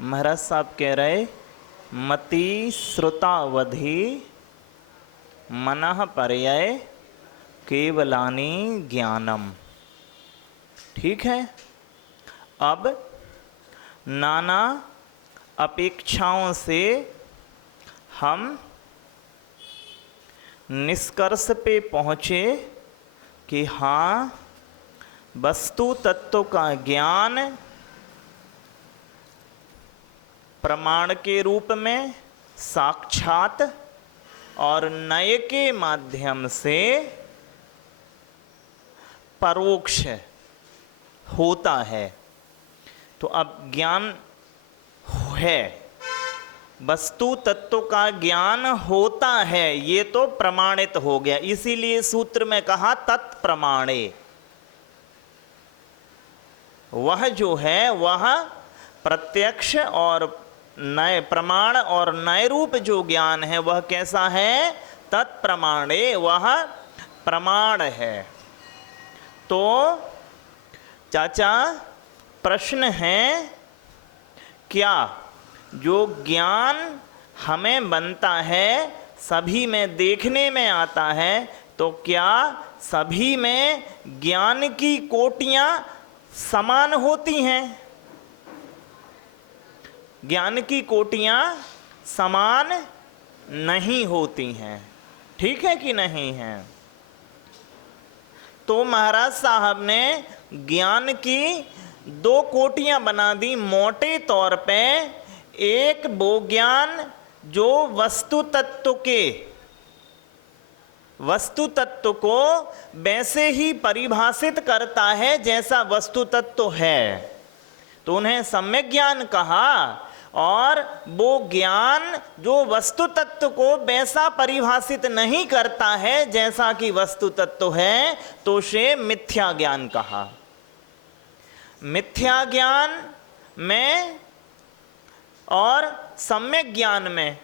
महाराज साहब कह रहे मति श्रुतावधि मनः पर्यय केवलानि ज्ञानम। ठीक है। अब नाना अपेक्षाओं से हम निष्कर्ष पे पहुँचे कि हाँ, वस्तु तत्व का ज्ञान प्रमाण के रूप में साक्षात और नय के माध्यम से परोक्ष होता है। तो अब ज्ञान है, वस्तु तत्व का ज्ञान होता है, ये तो प्रमाणित हो गया। इसीलिए सूत्र में कहा तत्प्रमाणे। वह जो है वह प्रत्यक्ष और नए प्रमाण और नए रूप जो ज्ञान है वह कैसा है? तत्प्रमाणे, वह प्रमाण है। तो चाचा प्रश्न है, क्या जो ज्ञान हमें बनता है सभी में देखने में आता है, तो क्या सभी में ज्ञान की कोटियां समान होती हैं? ज्ञान की कोटियां समान नहीं होती हैं। ठीक है कि नहीं है? तो महाराज साहब ने ज्ञान की दो कोटियां बना दी मोटे तौर पे। एक वो ज्ञान जो वस्तु तत्व को वैसे ही परिभाषित करता है जैसा वस्तु तत्व है, तो उन्हें सम्यक ज्ञान कहा। और वो ज्ञान जो वस्तु तत्व को वैसा परिभाषित नहीं करता है जैसा कि वस्तु तत्व है, तो उसे मिथ्या ज्ञान कहा। मिथ्या ज्ञान में और सम्यक ज्ञान में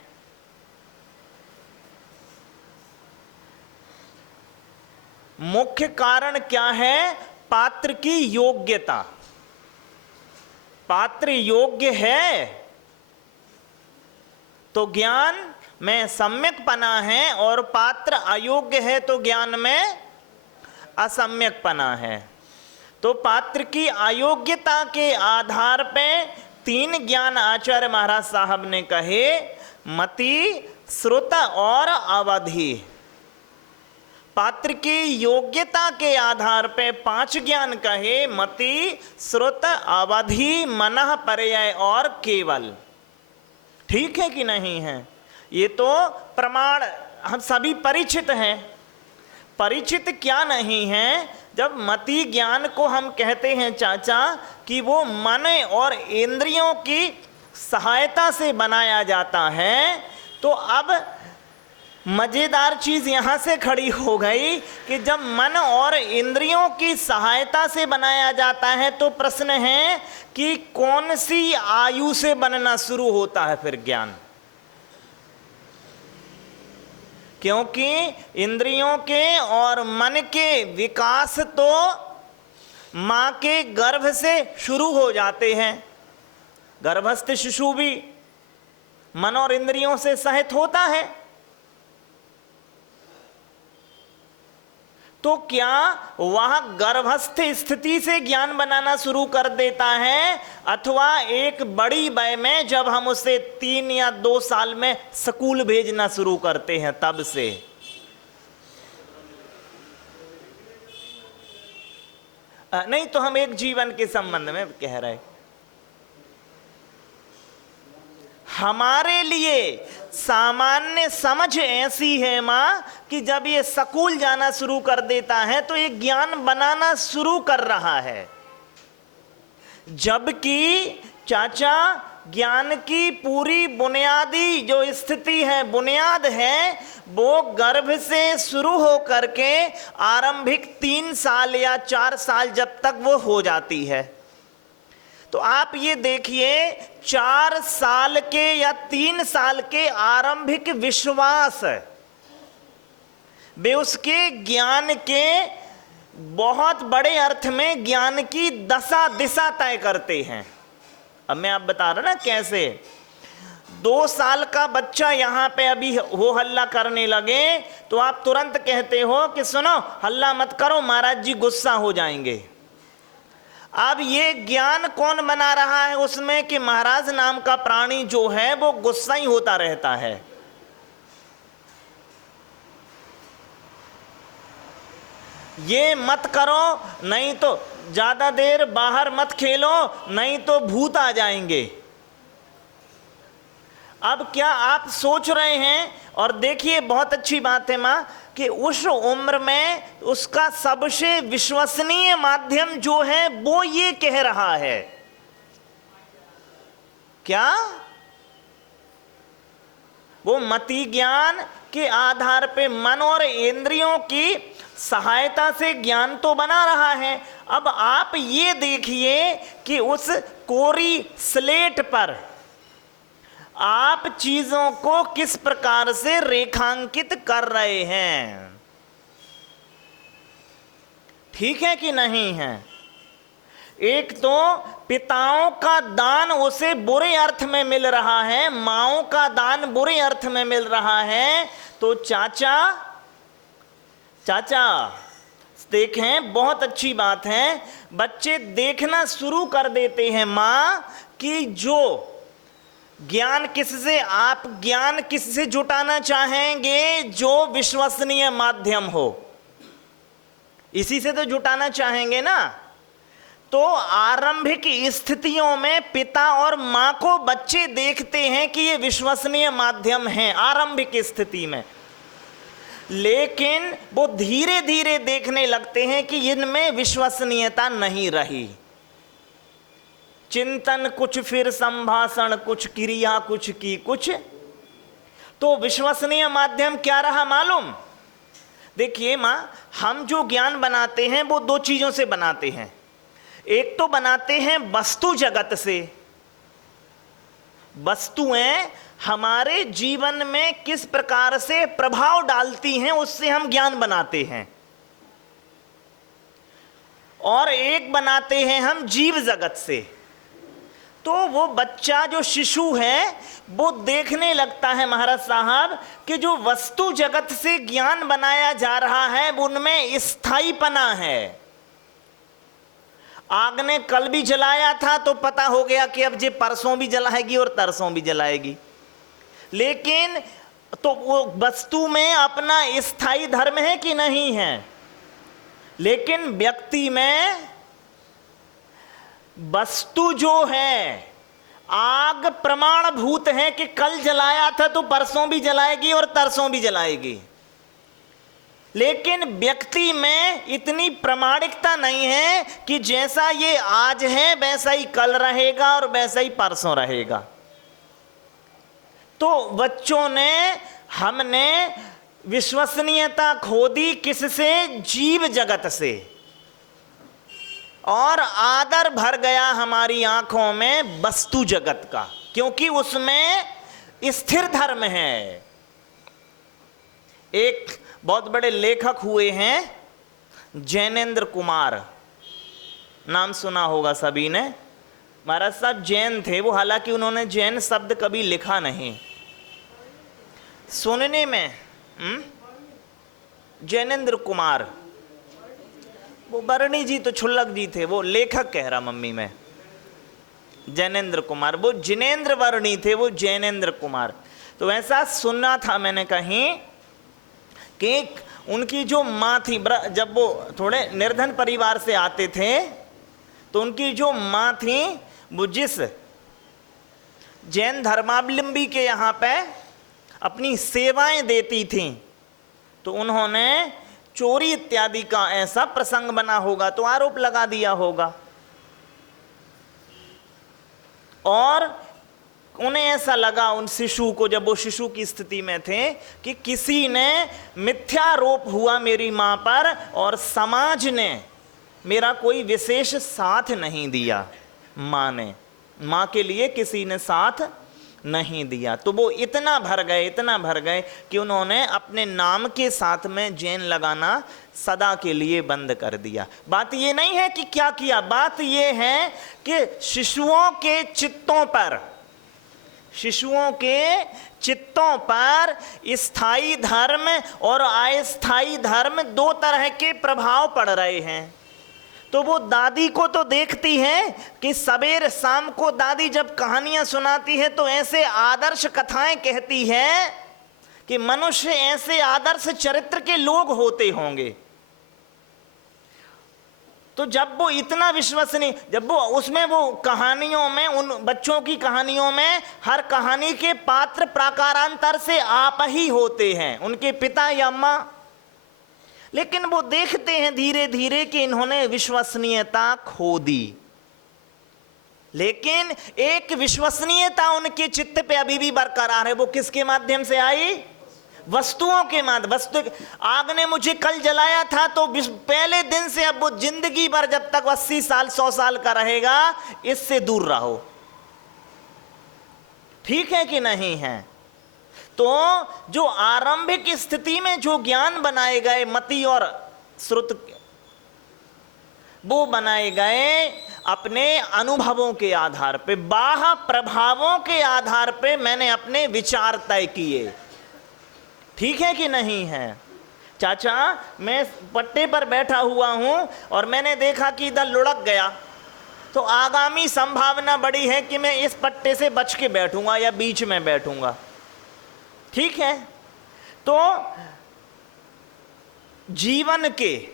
मुख्य कारण क्या है? पात्र की योग्यता। पात्र योग्य है तो ज्ञान में सम्यकपना है, और पात्र अयोग्य है तो ज्ञान में असम्यकपना है। तो पात्र की अयोग्यता के आधार पे तीन ज्ञान आचार्य महाराज साहब ने कहे, मति, श्रुत और अवधि। पात्र की योग्यता के आधार पे पांच ज्ञान कहे, मति, श्रुत, अवधि, मनः पर्यय और केवल। ठीक है कि नहीं है? ये तो प्रमाण हम सभी परिचित हैं। परिचित क्या नहीं है? जब मति ज्ञान को हम कहते हैं चाचा कि वो मन और इंद्रियों की सहायता से बनाया जाता है, तो अब मजेदार चीज यहां से खड़ी हो गई कि जब मन और इंद्रियों की सहायता से बनाया जाता है तो प्रश्न है कि कौन सी आयु से बनना शुरू होता है फिर ज्ञान? क्योंकि इंद्रियों के और मन के विकास तो मां के गर्भ से शुरू हो जाते हैं। गर्भस्थ शिशु भी मन और इंद्रियों से सहित होता है। तो क्या वह गर्भस्थ स्थिति से ज्ञान बनाना शुरू कर देता है, अथवा एक बड़ी वय में जब हम उसे 3 या 2 साल में स्कूल भेजना शुरू करते हैं तब से? नहीं, तो हम एक जीवन के संबंध में कह रहे। हमारे लिए सामान्य समझ ऐसी है मां कि जब ये स्कूल जाना शुरू कर देता है तो ये ज्ञान बनाना शुरू कर रहा है, जबकि चाचा ज्ञान की पूरी बुनियादी जो स्थिति है, बुनियाद है, वो गर्भ से शुरू हो करके आरंभिक 3 साल या 4 साल जब तक वो हो जाती है। तो आप ये देखिए 4 साल के या 3 साल के आरंभिक विश्वास वे उसके ज्ञान के बहुत बड़े अर्थ में ज्ञान की दशा दिशा तय करते हैं। अब मैं आप बता रहा ना कैसे 2 साल का बच्चा यहां पे अभी हो हल्ला करने लगे तो आप तुरंत कहते हो कि सुनो हल्ला मत करो, महाराज जी गुस्सा हो जाएंगे। अब ये ज्ञान कौन बना रहा है उसमें कि महाराज नाम का प्राणी जो है वो गुस्सा ही होता रहता है। ये मत करो, नहीं तो ज्यादा देर बाहर मत खेलो, नहीं तो भूत आ जाएंगे। अब क्या आप सोच रहे हैं, और देखिए बहुत अच्छी बात है मां कि उस उम्र में उसका सबसे विश्वसनीय माध्यम जो है वो ये कह रहा है क्या, वो मति ज्ञान के आधार पे मन और इंद्रियों की सहायता से ज्ञान तो बना रहा है। अब आप ये देखिए कि उस कोरी स्लेट पर आप चीजों को किस प्रकार से रेखांकित कर रहे हैं, ठीक है कि नहीं है। एक तो पिताओं का दान उसे बुरे अर्थ में मिल रहा है, माओं का दान बुरे अर्थ में मिल रहा है, तो चाचा देखें बहुत अच्छी बात है, बच्चे देखना शुरू कर देते हैं मां कि जो ज्ञान किससे, आप ज्ञान किससे जुटाना चाहेंगे, जो विश्वसनीय माध्यम हो, इसी से तो जुटाना चाहेंगे ना। तो आरंभिक स्थितियों में पिता और मां को बच्चे देखते हैं कि ये विश्वसनीय माध्यम है आरंभिक स्थिति में, लेकिन वो धीरे धीरे देखने लगते हैं कि इनमें विश्वसनीयता नहीं रही। चिंतन कुछ, फिर संभाषण कुछ, क्रिया कुछ की कुछ, तो विश्वसनीय माध्यम क्या रहा मालूम। देखिए मां, हम जो ज्ञान बनाते हैं वो 2 चीजों से बनाते हैं। एक तो बनाते हैं वस्तु जगत से, वस्तुएं हमारे जीवन में किस प्रकार से प्रभाव डालती हैं उससे हम ज्ञान बनाते हैं, और एक बनाते हैं हम जीव जगत से। तो वो बच्चा जो शिशु है वो देखने लगता है महाराज साहब कि जो वस्तु जगत से ज्ञान बनाया जा रहा है उनमें स्थायीपना है। आग ने कल भी जलाया था तो पता हो गया कि अब ये परसों भी जलाएगी और तरसों भी जलाएगी, लेकिन तो वो वस्तु में अपना स्थायी धर्म है कि नहीं है। लेकिन व्यक्ति में वस्तु जो है, आग प्रमाणभूत है कि कल जलाया था तो परसों भी जलाएगी और तरसों भी जलाएगी, लेकिन व्यक्ति में इतनी प्रामाणिकता नहीं है कि जैसा ये आज है वैसा ही कल रहेगा और वैसा ही परसों रहेगा। तो बच्चों ने, हमने विश्वसनीयता खो दी किससे, जीव जगत से, और आदर भर गया हमारी आंखों में वस्तु जगत का, क्योंकि उसमें स्थिर धर्म है। एक बहुत बड़े लेखक हुए हैं जैनेन्द्र कुमार, नाम सुना होगा सभी ने। महाराज साहब जैन थे वो, हालांकि उन्होंने जैन शब्द कभी लिखा नहीं, सुनने में जैनेन्द्र कुमार, वो बरणी जी तो छुल्लक जी थे, वो लेखक कह रहा मम्मी में, जैनेन्द्र कुमार, वो जिनेन्द्र वर्णी थे, वो जैनेन्द्र कुमार। तो ऐसा सुनना था मैंने कहीं कि उनकी जो माँ थी, जब वो थोड़े निर्धन परिवार से आते थे तो उनकी जो माँ थी वो जिस जैन धर्मावलंबी के यहाँ पे अपनी सेवाएं देती थीं, तो उन्होंने चोरी इत्यादि का ऐसा प्रसंग बना होगा तो आरोप लगा दिया होगा, और उन्हें ऐसा लगा उन शिशु को, जब वो शिशु की स्थिति में थे, कि किसी ने मिथ्यारोप हुआ मेरी मां पर और समाज ने मेरा कोई विशेष साथ नहीं दिया। मां के लिए किसी ने साथ नहीं दिया। तो वो इतना भर गए कि उन्होंने अपने नाम के साथ में जैन लगाना सदा के लिए बंद कर दिया। बात ये नहीं है कि क्या किया, बात ये है कि शिशुओं के चित्तों पर स्थायी धर्म और अस्थायी धर्म दो तरह के प्रभाव पड़ रहे हैं। तो वो दादी को तो देखती है कि सवेर शाम को दादी जब कहानियां सुनाती है तो ऐसे आदर्श कथाएं कहती है कि मनुष्य ऐसे आदर्श चरित्र के लोग होते होंगे। तो जब वो इतना विश्वसनीय, जब वो उसमें वो कहानियों में, उन बच्चों की कहानियों में हर कहानी के पात्र प्राकारांतर से आप ही होते हैं, उनके पिता या माँ। लेकिन वो देखते हैं धीरे धीरे कि इन्होंने विश्वसनीयता खो दी। लेकिन एक विश्वसनीयता उनके चित्त पे अभी भी बरकरार है। वो किसके माध्यम से आई? वस्तुओं के माध्यम। वस्तु, आग ने मुझे कल जलाया था तो पहले दिन से अब वो जिंदगी भर जब तक 80 साल 100 साल का रहेगा, इससे दूर रहो। ठीक है कि नहीं है? तो जो आरंभिक स्थिति में जो ज्ञान बनाए गए मति और श्रुत, वो बनाए गए अपने अनुभवों के आधार पे, बाह्य प्रभावों के आधार पे मैंने अपने विचार तय किए। ठीक है कि नहीं है? चाचा, मैं पट्टे पर बैठा हुआ हूं और मैंने देखा कि इधर लुढ़क गया, तो आगामी संभावना बड़ी है कि मैं इस पट्टे से बच के बैठूंगा या बीच में बैठूंगा। ठीक है? तो जीवन के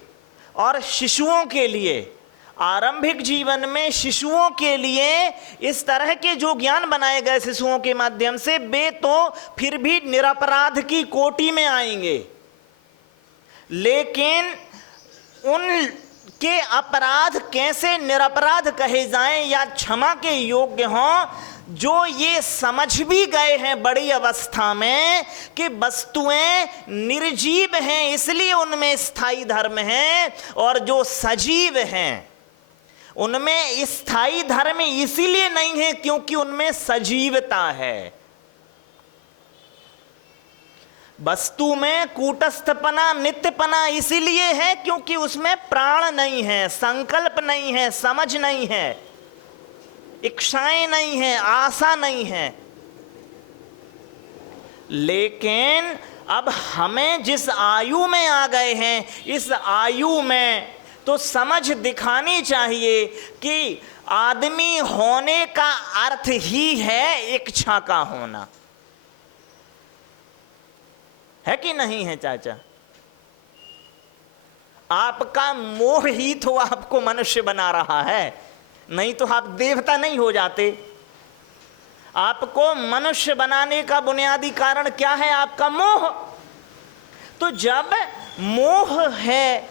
और शिशुओं के लिए, आरंभिक जीवन में शिशुओं के लिए इस तरह के जो ज्ञान बनाए गए शिशुओं के माध्यम से, वे तो फिर भी निरपराध की कोटि में आएंगे। लेकिन उनके अपराध कैसे निरपराध कहे जाएं या क्षमा के योग्य हों, जो ये समझ भी गए हैं बड़ी अवस्था में कि वस्तुएं निर्जीव हैं इसलिए उनमें स्थायी धर्म है, और जो सजीव हैं उनमें स्थायी धर्म इसीलिए नहीं है क्योंकि उनमें सजीवता है। वस्तु में कूटस्थपना नित्यपना इसीलिए है क्योंकि उसमें प्राण नहीं है, संकल्प नहीं है, समझ नहीं है, इच्छाएं नहीं है, आशा नहीं है। लेकिन अब हमें जिस आयु में आ गए हैं, इस आयु में तो समझ दिखानी चाहिए कि आदमी होने का अर्थ ही है इच्छा का होना। है कि नहीं है चाचा? आपका मोह ही तो आपको मनुष्य बना रहा है, नहीं तो आप देवता नहीं हो जाते। आपको मनुष्य बनाने का बुनियादी कारण क्या है? आपका मोह। तो जब मोह है,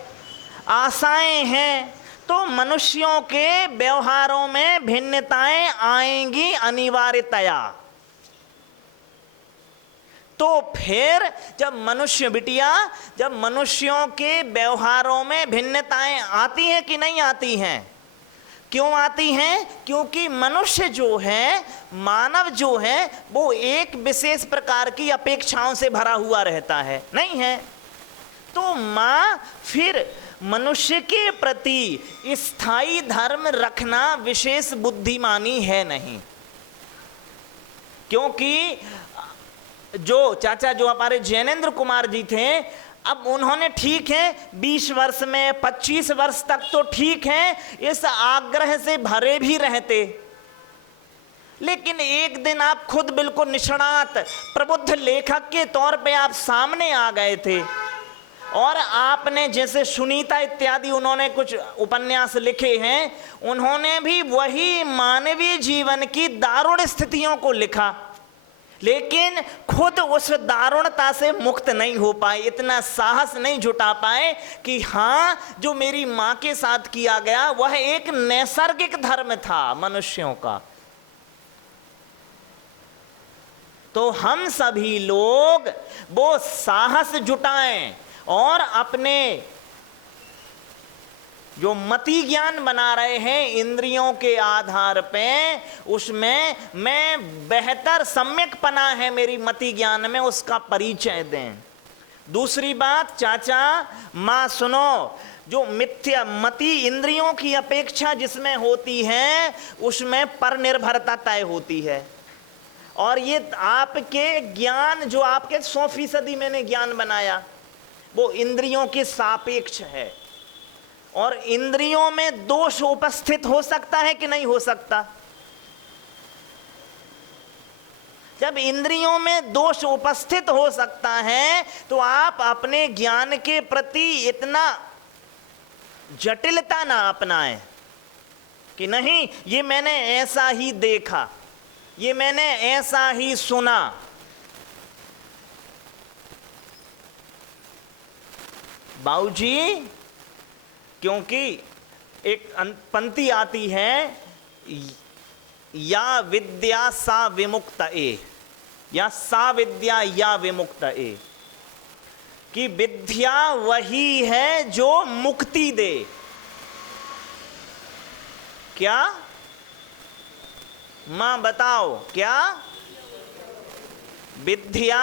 आशाएं हैं, तो मनुष्यों के व्यवहारों में भिन्नताएं आएंगी अनिवार्यतया। तो फिर जब मनुष्य बिटिया, जब मनुष्यों के व्यवहारों में भिन्नताएं आती हैं कि नहीं आती हैं? क्यों आती हैं? क्योंकि मनुष्य जो है, मानव जो है, वो एक विशेष प्रकार की अपेक्षाओं से भरा हुआ रहता है, नहीं है? तो मां फिर मनुष्य के प्रति स्थायी धर्म रखना विशेष बुद्धिमानी है नहीं। क्योंकि जो चाचा, जो हमारे जैनेन्द्र कुमार जी थे, अब उन्होंने ठीक है 20 वर्ष में 25 वर्ष तक तो ठीक है इस आग्रह से भरे भी रहते, लेकिन एक दिन आप खुद बिल्कुल निष्णात प्रबुद्ध लेखक के तौर पे आप सामने आ गए थे और आपने, जैसे सुनीता इत्यादि उन्होंने कुछ उपन्यास लिखे हैं, उन्होंने भी वही मानवीय जीवन की दारुण स्थितियों को लिखा, लेकिन खुद उस दारुणता से मुक्त नहीं हो पाए, इतना साहस नहीं जुटा पाए कि हाँ, जो मेरी माँ के साथ किया गया वह एक नैसर्गिक धर्म था मनुष्यों का। तो हम सभी लोग वो साहस जुटाएं और अपने जो मति ज्ञान बना रहे हैं इंद्रियों के आधार पे, उसमें मैं बेहतर सम्यकपना है मेरी मति ज्ञान में, उसका परिचय दें। दूसरी बात चाचा माँ सुनो, जो मिथ्या मति इंद्रियों की अपेक्षा जिसमें होती है उसमें पर निर्भरता तय होती है। और ये आपके ज्ञान जो आपके 100% मैंने ज्ञान बनाया वो इंद्रियों के सापेक्ष है। और इंद्रियों में दोष उपस्थित हो सकता है कि नहीं हो सकता? जब इंद्रियों में दोष उपस्थित हो सकता है तो आप अपने ज्ञान के प्रति इतना जटिलता ना अपनाएं कि नहीं ये मैंने ऐसा ही देखा, ये मैंने ऐसा ही सुना। बाबूजी, क्योंकि एक पंक्ति आती है, या विद्या सा विमुक्त ए, या सा विद्या या विमुक्त ए, कि विद्या वही है जो मुक्ति दे। क्या मां बताओ, क्या विद्या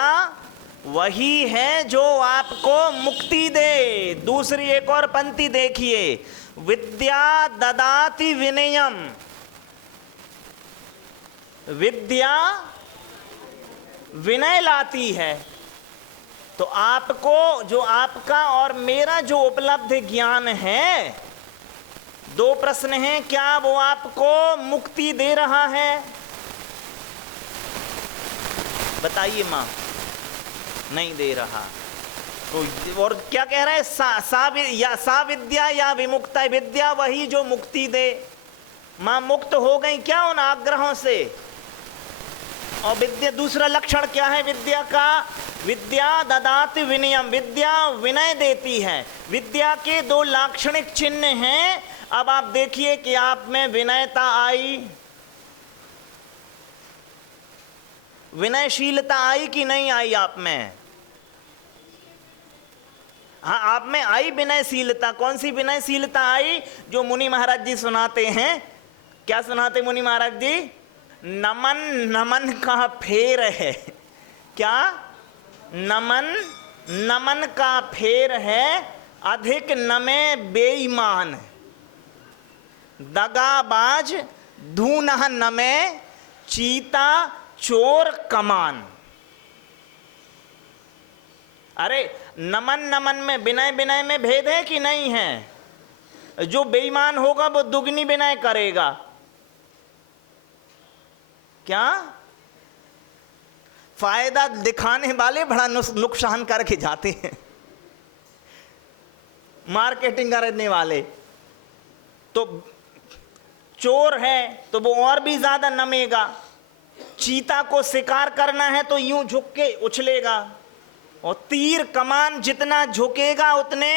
वही है जो आपको मुक्ति दे। दूसरी एक और पंक्ति देखिए, विद्या ददाति विनयम, विद्या विनय लाती है। तो आपको जो आपका और मेरा जो उपलब्ध ज्ञान है, दो प्रश्न हैं, क्या वो आपको मुक्ति दे रहा है? बताइए मां। नहीं दे रहा। तो और क्या कह रहा है? सा विद्या या विमुक्ता, विद्या वही जो मुक्ति दे। मां मुक्त हो गई क्या उन आग्रहों से? और विद्या दूसरा लक्षण क्या है विद्या का? विद्या ददाति विनयम, विद्या विनय देती है। विद्या के दो लाक्षणिक चिन्ह हैं। अब आप देखिए कि आप में विनयता आई, विनयशीलता आई कि नहीं आई आप में? हाँ, आप में आई विनयशीलता। कौन सी विनयशीलता आई? जो मुनि महाराज जी सुनाते हैं। क्या सुनाते मुनि महाराज जी? नमन नमन का फेर है। क्या? नमन नमन का फेर है, अधिक नमे बेईमान, दगाबाज धूना नमे, चीता चोर कमान। अरे नमन नमन में, विनय विनय में भेद है कि नहीं है? जो बेईमान होगा वो दुगनी विनय करेगा। क्या? फायदा दिखाने वाले बड़ा नुकसान करके जाते हैं, मार्केटिंग करने वाले। तो चोर है तो वो और भी ज्यादा नमेगा। चीता को शिकार करना है तो यूं झुक के उछलेगा, और तीर कमान जितना झुकेगा उतने।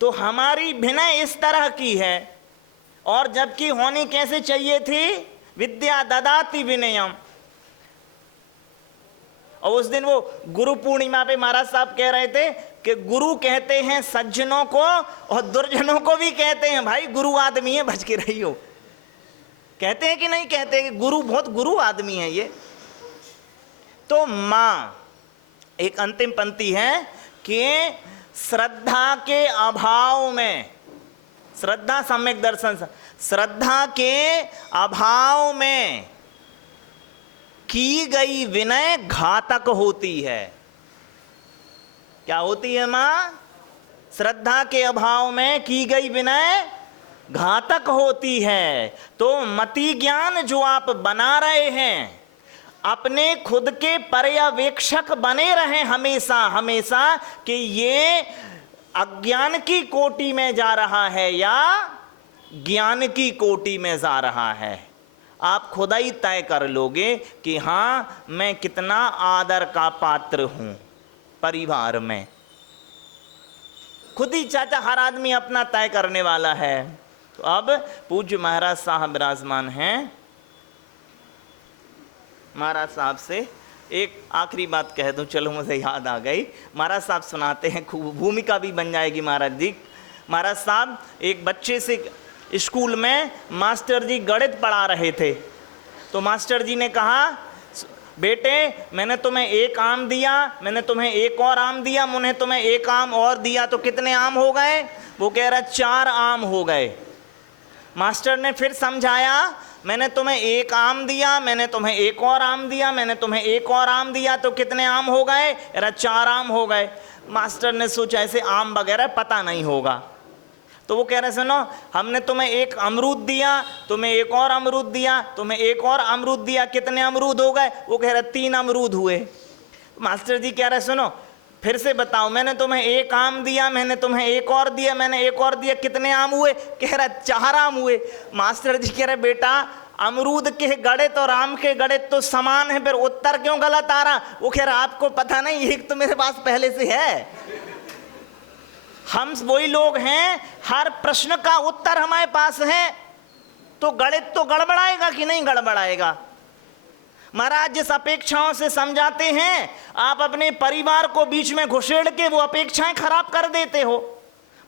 तो हमारी विनय इस तरह की है। और जबकि होनी कैसे चाहिए थी? विद्या ददाति विनयम। और उस दिन वो गुरु पूर्णिमा पे महाराज साहब कह रहे थे कि गुरु कहते हैं सज्जनों को और दुर्जनों को भी कहते हैं भाई गुरु आदमी है, बच के रहियो। कहते हैं कि नहीं कहते कि गुरु बहुत गुरु आदमी है ये? तो मां एक अंतिम पंक्ति है कि श्रद्धा के अभाव में, श्रद्धा सम्यक दर्शन, श्रद्धा के अभाव में की गई विनय घातक होती है। क्या होती है मां? श्रद्धा के अभाव में की गई विनय घातक होती है। तो मति ज्ञान जो आप बना रहे हैं, अपने खुद के पर्यवेक्षक बने रहें हमेशा हमेशा कि ये अज्ञान की कोटि में जा रहा है या ज्ञान की कोटि में जा रहा है। आप खुद ही तय कर लोगे कि हाँ मैं कितना आदर का पात्र हूं परिवार में। खुद ही चाचा हर आदमी अपना तय करने वाला है। तो अब पूज्य महाराज साहब विराजमान हैं। महाराज साहब से एक आखिरी बात कह दूं, चलो मुझे याद आ गई। महाराज साहब सुनाते हैं, खूब भूमिका भी बन जाएगी महाराज जी। महाराज साहब एक बच्चे से स्कूल में मास्टर जी गणित पढ़ा रहे थे, तो मास्टर जी ने कहा, बेटे मैंने तुम्हें एक आम दिया, मैंने तुम्हें एक और आम दिया, मुझे तुम्हें एक आम और दिया, तो कितने आम हो गए? वो कह रहा 4 आम हो गए। मास्टर ने फिर समझाया, मैंने तुम्हें एक आम दिया, मैंने तुम्हें एक और आम दिया, मैंने तुम्हें एक और आम दिया, तो कितने आम हो गए? अरे 4 आम हो गए। मास्टर ने सोचा ऐसे आम वगैरह पता नहीं होगा, तो वो कह रहे सुनो, हमने तुम्हें एक अमरूद दिया, तुम्हें एक और अमरूद दिया, तुम्हें एक और अमरूद दिया, कितने अमरूद हो गए? वो कह रहे 3 अमरूद हुए। मास्टर जी कह रहे सुनो, फिर से बताओ, मैंने तुम्हें एक आम दिया, मैंने तुम्हें एक और दिया, मैंने एक और दिया, कितने आम हुए? कह रहा 4 आम हुए। मास्टर जी कह रहे बेटा, अमरूद के गणित और आम के गणित तो समान है, फिर उत्तर क्यों गलत आ रहा? वो कह रहा आपको पता नहीं, एक तो मेरे पास पहले से है। हम वही लोग हैं, हर प्रश्न का उत्तर हमारे पास है, तो गणित तो गड़बड़ाएगा कि नहीं गड़बड़ाएगा? महाराज जिस अपेक्षाओं से समझाते हैं, आप अपने परिवार को बीच में घुसेड़ के वो अपेक्षाएं खराब कर देते हो।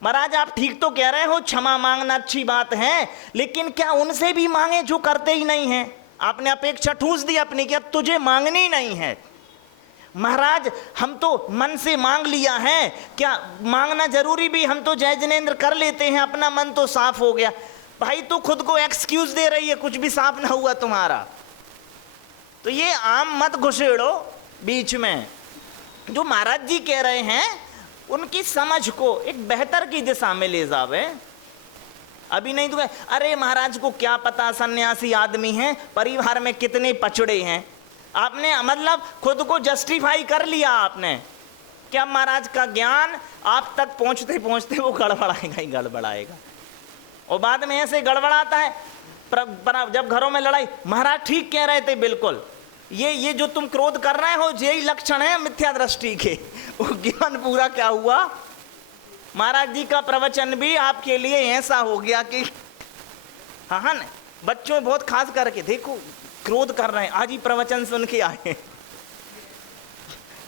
महाराज आप ठीक तो कह रहे हो, क्षमा मांगना अच्छी बात है, लेकिन क्या उनसे भी मांगे जो करते ही नहीं हैं? आपने अपेक्षा ठूस दी अपनी कि अब तुझे मांगनी नहीं है। महाराज हम तो मन से मांग लिया है, क्या मांगना जरूरी भी? हम तो जय जिनेंद्र कर लेते हैं, अपना मन तो साफ हो गया। भाई तू खुद को एक्सक्यूज दे रही है, कुछ भी साफ ना हुआ तुम्हारा। तो ये आम मत घुसेड़ो बीच में। जो महाराज जी कह रहे हैं उनकी समझ को एक बेहतर की दिशा में ले जावे। अभी नहीं तो अरे महाराज को क्या पता, सन्यासी आदमी हैं, परिवार में कितने पचड़े हैं। आपने मतलब खुद को जस्टिफाई कर लिया आपने। क्या महाराज का ज्ञान आप तक पहुंचते पहुंचते वो गड़बड़ाएगा ही गड़बड़ाएगा, और बाद में ऐसे गड़बड़ाता है। जब घरों में लड़ाई, महाराज ठीक कह रहे थे बिल्कुल, ये जो तुम क्रोध कर रहे हो यही लक्षण है मिथ्या दृष्टि के। वो ज्ञान पूरा क्या हुआ? महाराज जी का प्रवचन भी आपके लिए ऐसा हो गया कि हाँ न, बच्चों बहुत खास करके देखो क्रोध कर रहे हैं, आज ही प्रवचन सुन के आए।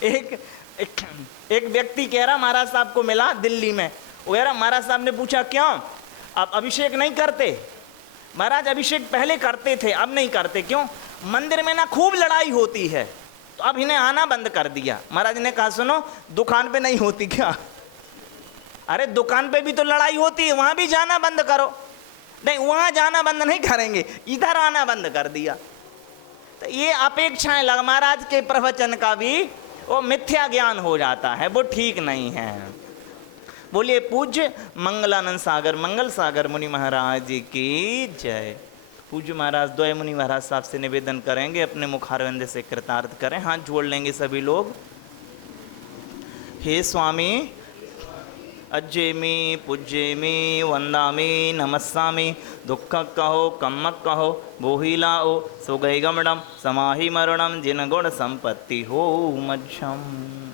एक व्यक्ति कह रहा महाराज साहब को मिला दिल्ली में, वो कह रहा महाराज साहब ने पूछा क्यों आप अभिषेक नहीं करते? महाराज अभिषेक पहले करते थे, अब नहीं करते। क्यों? मंदिर में ना खूब लड़ाई होती है, तो अब इन्हें आना बंद कर दिया। महाराज ने कहा सुनो, दुकान पे नहीं होती क्या? अरे दुकान पे भी तो लड़ाई होती है, वहां भी जाना बंद करो। नहीं, वहां जाना बंद नहीं करेंगे, इधर आना बंद कर दिया। तो ये अपेक्षाएं लग, महाराज के प्रवचन का भी वो मिथ्या ज्ञान हो जाता है, वो ठीक नहीं है। बोलिए पूज्य मंगलानंद सागर मंगल सागर मुनि महाराज की जय। पूज्य महाराज द्वय मुनि महाराज साहब से निवेदन करेंगे, अपने मुखारविंद से कृतार्थ करें, हाथ जोड़ लेंगे सभी लोग। हे स्वामी अज्जेमी पूज्येमी वंदामी नमस्सामी, दुख कहो कम्मक कहो बोहिलाओ सुगैगमणम समाहि मरणम जिन गुण संपत्ति हो मध्यम।